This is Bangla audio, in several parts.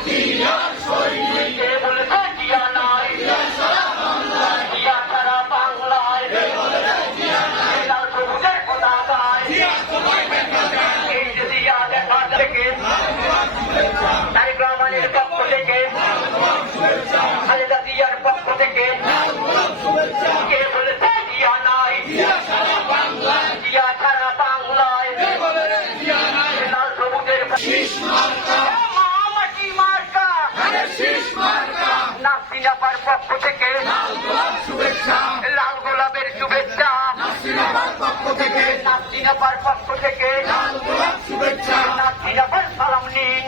সাথী আর নাসিনাপার পক্ষ থেকে লাল গোলাপের শুভেচ্ছা। নাসিনাপার পক্ষ থেকে নাসিনাপার পক্ষ থেকে লাল গোলাপ শুভেচ্ছা। নাসিনাপার সালাম নিন।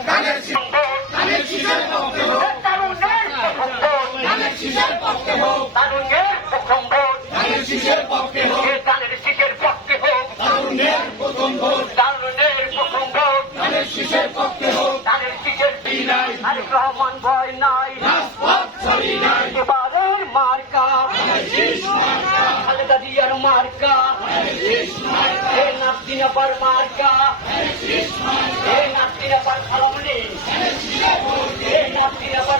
তারুণের পক্ষে পক্ষে মার্কা। এ নাসিনাপার মার্কা। এ নাসিনাপার সালাম নিন এ নাসিনাপার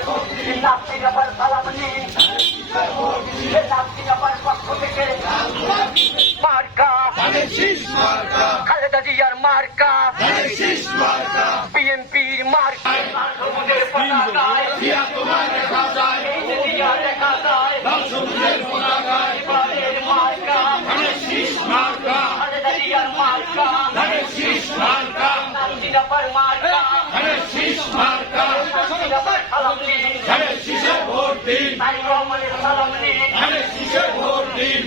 নাসিনাপার সালাম নিন এ নাসিনাপার পক্ষ থেকে মার্কা। খালেদা জিয়ার মার্কা। বিএনপির মার্কা। সবুজের পতাকায়। শীষ মার্কা ধানের শীষে ভোট দিন। ধানের শীষে ভোট দিন।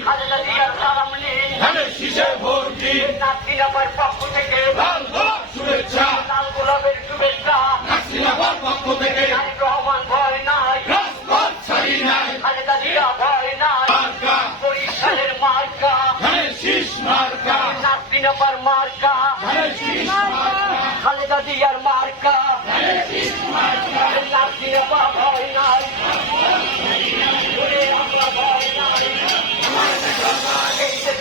ধানের শীষে ভোট দিন। নাসিনাপার পক্ষ থেকে লাল গোলাপ শুভেচ্ছা। লাল গোলাপের শুভেচ্ছা নাসিরাবার পক্ষ থেকে। রহমান ভয় নাই রাজপথ ছাড়ি নাই। খালেদা জিয়া ভয় নাই মার্কা। বরিশালের মার্কা ধানের শীষ মার্কা। নাসিনাপার মার্কা ধানের শীষ মার্কা। খালেদা দিয়ার মার্কা। ভয় নাই। আমরা ভয় নাই। এই যে